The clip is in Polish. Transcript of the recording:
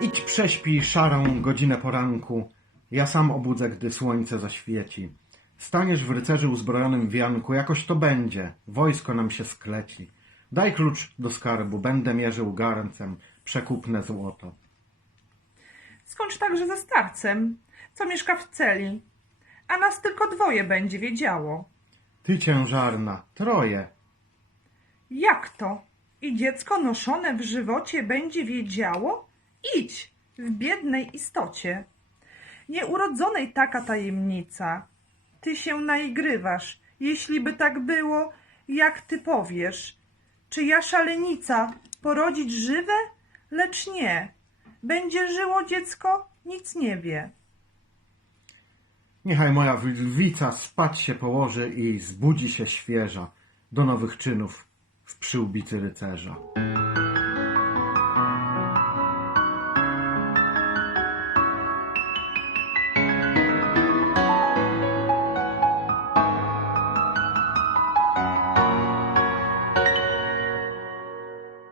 Idź prześpij szarą godzinę poranku, ja sam obudzę, gdy słońce zaświeci. Staniesz w rycerzy uzbrojonym wianku, jakoś to będzie, wojsko nam się skleci. Daj klucz do skarbu, będę mierzył garncem przekupne złoto. Skończ także ze starcem, co mieszka w celi, a nas tylko dwoje będzie wiedziało. Ty ciężarna, troje, Jak to? I dziecko noszone w żywocie będzie wiedziało? Idź, w biednej istocie. Nieurodzonej taka tajemnica. Ty się naigrywasz, jeśli by tak było, jak ty powiesz. Czy ja szalenica porodzić żywe? Lecz nie. Będzie żyło dziecko, nic nie wie. Niechaj moja lwica spać się położy i zbudzi się świeża do nowych czynów w przyłbicy rycerza.